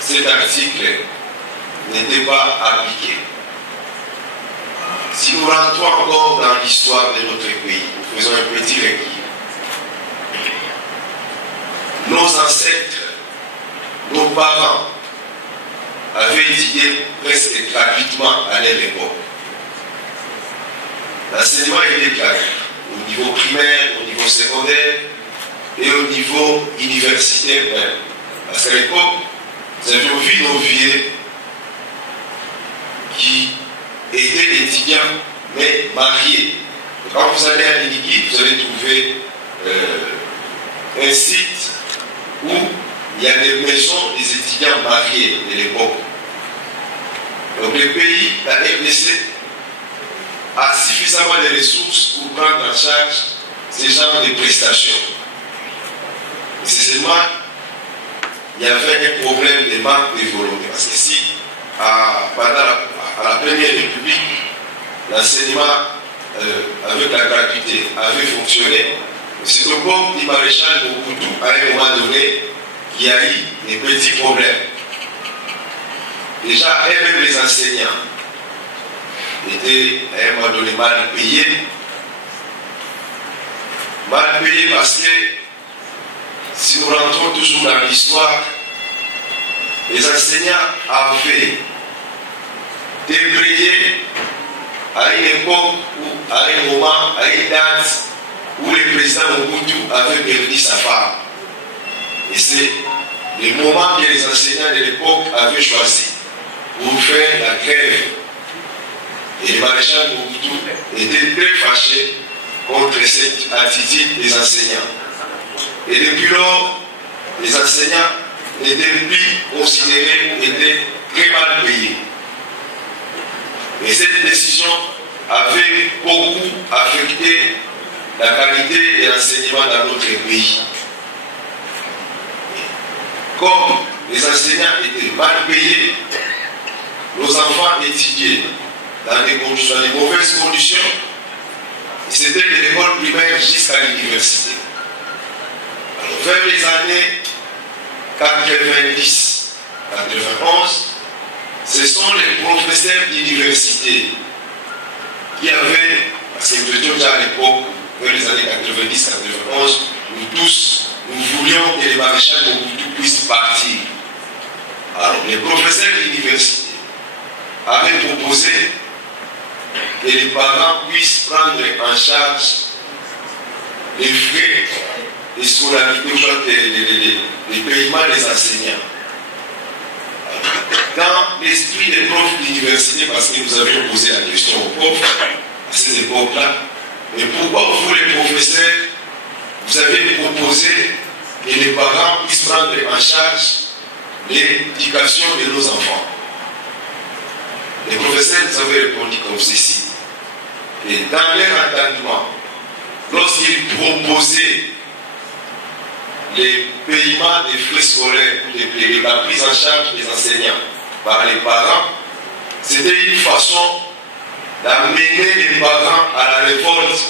cet article n'était pas appliqué? Si nous rentrons encore dans l'histoire de notre pays, nous faisons un petit récit. Nos ancêtres, nos parents avaient étudié presque gratuitement à leur époque. L'enseignement était gratuit au niveau primaire, au niveau secondaire et au niveau universitaire même. Parce qu'à l'époque, nous avions vu nos vieux qui étaient étudiants mais mariés. Et quand vous allez à l'Iniki, vous allez trouver un site où il y a des maisons des étudiants mariés de l'époque. Donc le pays, la RDC, a suffisamment de ressources pour prendre en charge ce genre de prestations. C'est seulement il y avait un problème de manque de volonté. Parce que si, pendant la Première République, l'enseignement avec la gratuité avait fonctionné, c'est au bord du maréchal Mobutu, à un moment donné, qu'il y a eu des petits problèmes. Déjà, même les enseignants étaient à un moment donné mal payés. Mal payés parce que si nous rentrons toujours dans l'histoire, les enseignants avaient débrayé à une époque, ou à un moment, à une date où le président Mobutu avait perdu sa femme. Et c'est le moment que les enseignants de l'époque avaient choisi pour faire la grève. Et le maréchal Mobutu était très fâché contre cette attitude des enseignants. Et depuis lors, les enseignants n'étaient plus considérés, étaient très mal payés. Et cette décision avait beaucoup affecté la qualité de l'enseignement dans notre pays. Comme les enseignants étaient mal payés, nos enfants étudiaient dans des mauvaises conditions. C'était de l'école primaire jusqu'à l'université. Vers les années 90, 91, ce sont les professeurs d'université qui avaient, parce que nous étions déjà à l'époque, vers les années 90, 91, nous voulions que les maréchals Mobutu puissent partir. Alors, les professeurs d'université avaient proposé que les parents puissent prendre en charge les frais de scolarité, les paiements des enseignants. Dans l'esprit des profs d'université, parce que nous avions posé la question aux profs à ces époques-là, mais pourquoi vous, les professeurs, vous avez proposé que les parents puissent prendre en charge l'éducation de nos enfants? Les professeurs nous avaient répondu comme ceci. Et dans leur entendement, lorsqu'ils proposaient les paiements des frais scolaires, la prise en charge des enseignants par les parents, c'était une façon d'amener les parents à la révolte.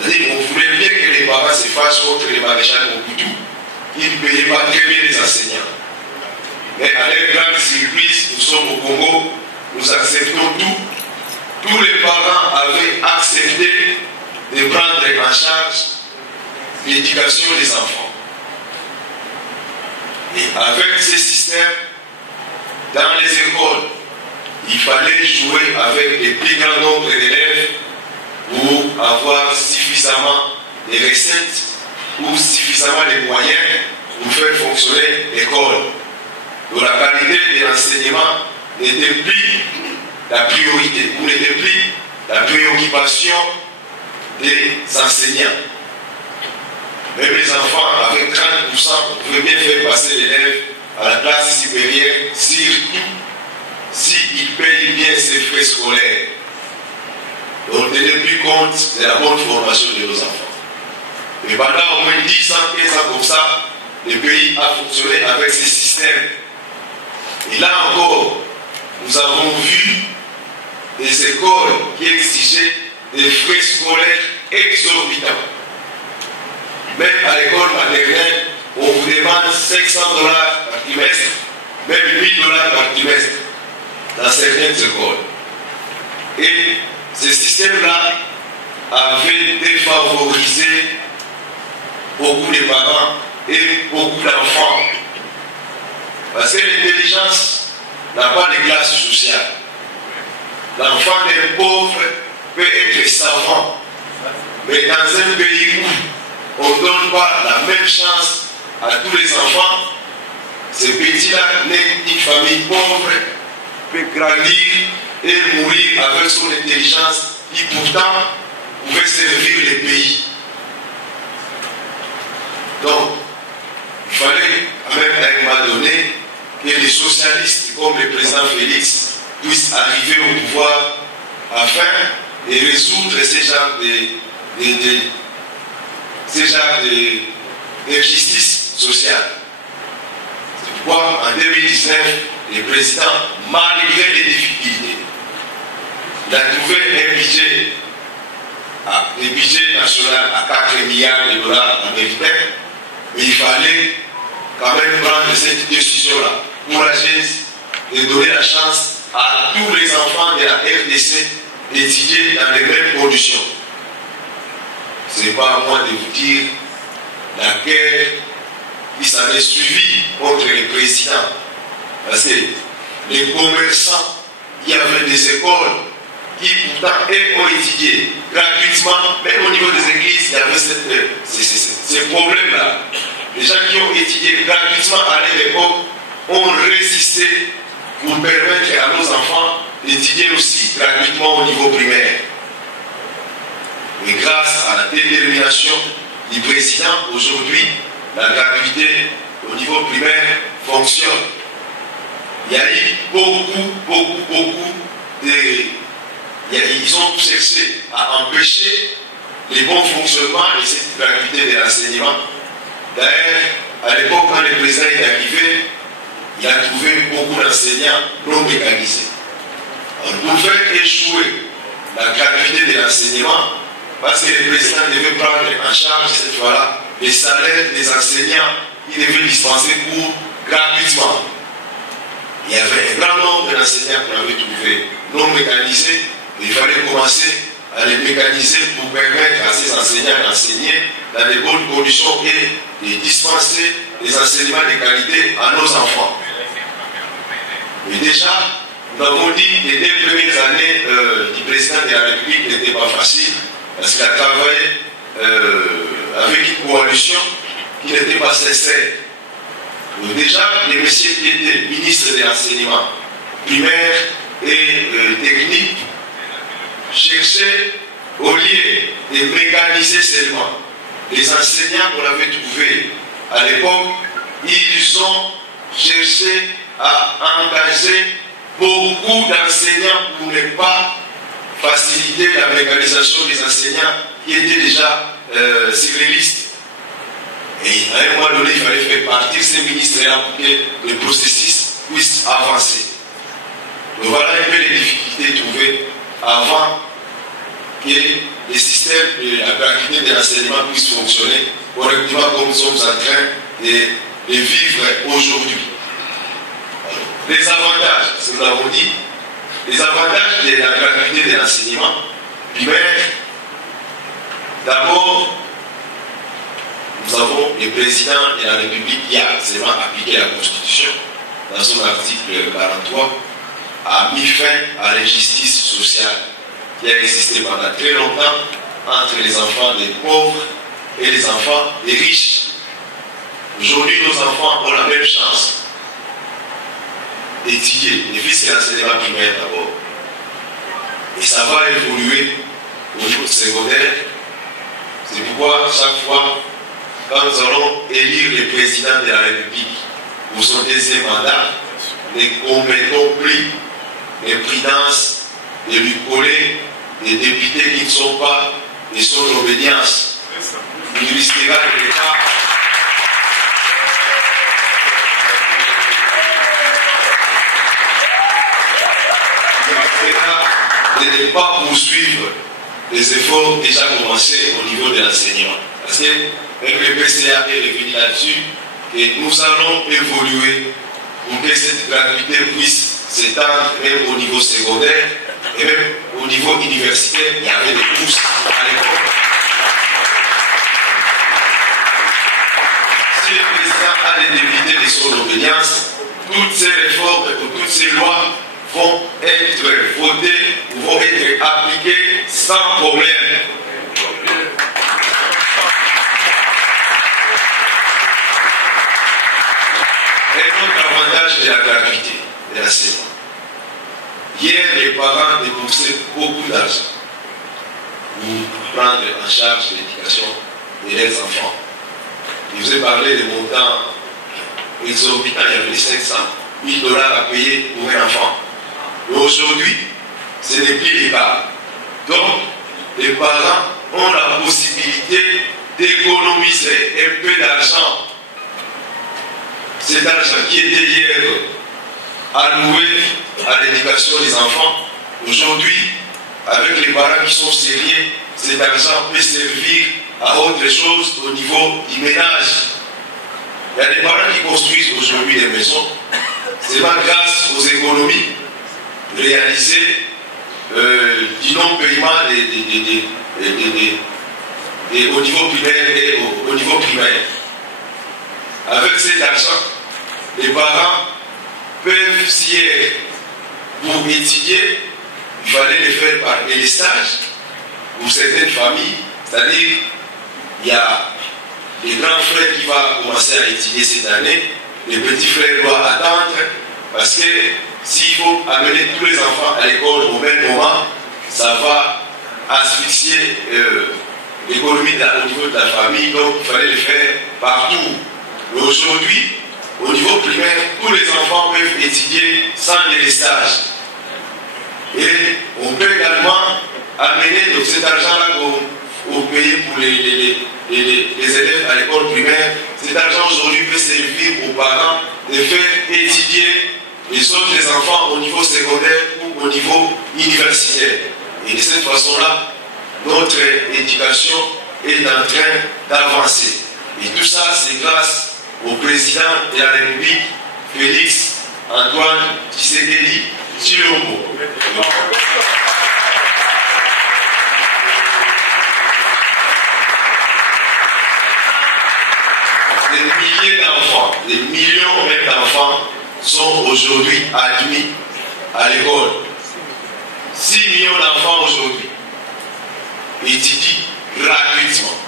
C'est-à-dire qu'on voulait bien que les parents se fâchent contre les maréchals Mobutu, qui ne payaient pas très bien les enseignants. Mais à leur grande surprise, nous sommes au Congo, nous acceptons tout. Tous les parents avaient accepté de prendre en charge l'éducation des enfants. Et avec ce système, dans les écoles, il fallait jouer avec le plus grand nombre d'élèves pour avoir suffisamment de recettes ou suffisamment de moyens pour faire fonctionner l'école. Donc la qualité de l'enseignement n'était plus la priorité, ou n'était plus la préoccupation des enseignants. Même les enfants, avec 30%, on pouvait bien faire passer l'élève à la classe supérieure, surtout s'il paye bien ses frais scolaires. Donc, on ne tenait plus compte de la bonne formation de nos enfants. Et pendant au moins 10 ans, 15 ans comme ça, le pays a fonctionné avec ce système. Et là encore, nous avons vu des écoles qui exigeaient des frais scolaires exorbitants. Même à l'école maternelle, on vous demande $500 par trimestre, même $8 par trimestre dans certaines écoles. Et ce système-là avait défavorisé beaucoup de parents et beaucoup d'enfants. Parce que l'intelligence n'a pas de classe sociale. L'enfant d'un pauvre peut être savant, mais dans un pays où on ne donne pas la même chance à tous les enfants, ce petit-là, né d'une famille pauvre, peut grandir et mourir avec son intelligence qui pourtant pouvait servir le pays. Donc, il fallait même à un moment donné que les socialistes, comme le président Félix, puissent arriver au pouvoir afin de résoudre ces genres d'injustice sociale. C'est pourquoi en 2019, le président, malgré les difficultés, il a trouvé un budget national à 4 milliards de dollars américains, mais il fallait quand même prendre cette décision-là, courageuse, de donner la chance à tous les enfants de la RDC d'étudier dans les mêmes conditions. Ce n'est pas à moi de vous dire la guerre qui s'en est suivie contre les présidents. Parce que les commerçants qui avaient des écoles, qui pourtant eux ont étudié gratuitement, même au niveau des églises, il y avait ces problèmes-là. Les gens qui ont étudié gratuitement à l'époque ont résisté pour permettre à nos enfants d'étudier aussi gratuitement au niveau primaire. Et grâce à la détermination du président, aujourd'hui, la gratuité au niveau primaire fonctionne. Il y a eu beaucoup de... Ils ont cherché à empêcher le bon fonctionnement de cette gratuité de l'enseignement. D'ailleurs, à l'époque, quand le président est arrivé, il a trouvé beaucoup d'enseignants non mécanisés. Alors, pour faire échouer la gratuité de l'enseignement, parce que le président devait prendre en charge cette fois-là les salaires des enseignants qui devaient dispenser cours gratuitement. Il y avait un grand nombre d'enseignants qu'on avait trouvé non mécanisés. Il fallait commencer à les mécaniser pour permettre à ces enseignants d'enseigner dans de bonnes conditions et de dispenser des enseignements de qualité à nos enfants. Et déjà, nous avons dit que les 2 premières années du président de la République n'étaient pas faciles, parce qu'il a travaillé avec une coalition qui n'était pas sincère. Déjà, les messieurs qui étaient ministres de l'enseignement primaire et technique cherchaient, au lieu de mécaniser seulement les enseignants qu'on avait trouvés à l'époque, ils ont cherché à engager beaucoup d'enseignants pour ne pas faciliter la mécanisation des enseignants qui étaient déjà sur les listes. Et à un moment donné, il fallait faire partir ces ministres-là pour que le processus puisse avancer. Donc voilà un peu les difficultés trouvées avant que le système de la gratuité de l'enseignement puisse fonctionner correctement comme nous sommes en train de vivre aujourd'hui. Les avantages, ce que nous avons dit, les avantages de la gratuité de l'enseignement primaire, d'abord, nous avons le président de la République qui a seulement appliqué la Constitution dans son article 43, a mis fin à l'injustice sociale qui a existé pendant très longtemps entre les enfants des pauvres et les enfants des riches. Aujourd'hui, nos enfants ont la même chance d'étudier, les fils qui l'enseignement primaire d'abord. Et ça va évoluer au niveau secondaire. C'est pourquoi chaque fois, quand nous allons élire le président de la République pour son 2e mandat, ne commettons plus l'imprudence de lui coller des députés qui ne sont pas de son obédience. Il risquera de l'État. De ne pas poursuivre les efforts déjà commencés au niveau de l'enseignement. Parce que même le PCA est revenu là-dessus et nous allons évoluer pour que cette gratuité puisse s'étendre même au niveau secondaire et même au niveau universitaire. Il y avait des courses à l'époque. Si le président a des députés de son obédience, toutes ces réformes ou toutes ces lois vont être votées ou vont être appliquées sans problème. Un autre avantage de la gratuité de l'enseignement. Hier, les parents déboursaient beaucoup d'argent pour prendre en charge l'éducation de leurs enfants. Je vous ai parlé des montants exorbitants, il y avait $500 000 à payer pour un enfant. Mais aujourd'hui, ce n'est plus le cas. Donc, les parents ont la possibilité d'économiser un peu d'argent. Cet argent qui était hier alloué à l'éducation des enfants, aujourd'hui, avec les parents qui sont sérieux, cet argent peut servir à autre chose au niveau du ménage. Il y a des parents qui construisent aujourd'hui des maisons, c'est pas grâce aux économies réalisées du non-paiement au niveau primaire et au niveau primaire. Avec cet argent, les parents peuvent, si pour étudier, il fallait les faire par des stages pour certaines familles, c'est-à-dire il y a les grands frères qui vont commencer à étudier cette année, les petits frères doivent attendre parce que s'il faut amener tous les enfants à l'école au même moment, ça va asphyxier l'économie au niveau de la famille, donc il fallait le faire partout. Mais aujourd'hui, au niveau primaire, tous les enfants peuvent étudier sans les stages. Et on peut également amener donc, cet argent-là au pays pour les élèves à l'école primaire. Cet argent aujourd'hui peut servir aux parents de faire étudier les autres enfants au niveau secondaire ou au niveau universitaire. Et de cette façon-là, notre éducation est en train d'avancer. Et tout ça, c'est grâce au président de la République, Félix Antoine Tshisekedi Tshilombo. Des milliers d'enfants, des millions même d'enfants sont aujourd'hui admis à l'école. 6 millions d'enfants aujourd'hui étudient gratuitement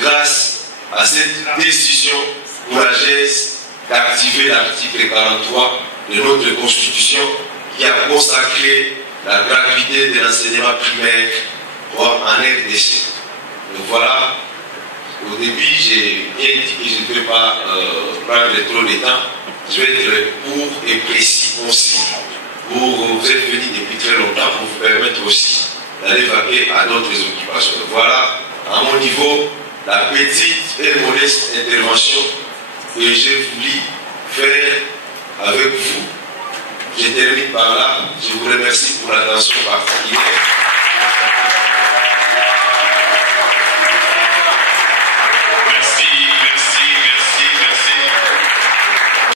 grâce à cette décision courageuse d'activer l'article 43 de notre Constitution qui a consacré la gratuité de l'enseignement primaire en RDC. Donc voilà, au début j'ai bien dit que je ne vais pas prendre trop de temps, je vais être court et précis aussi. Vous êtes venu depuis très longtemps pour vous permettre aussi d'aller vaquer à d'autres occupations. Donc voilà, à mon niveau, la petite et modeste intervention que j'ai voulu faire avec vous. Je termine par là. Je vous remercie pour l'attention particulière.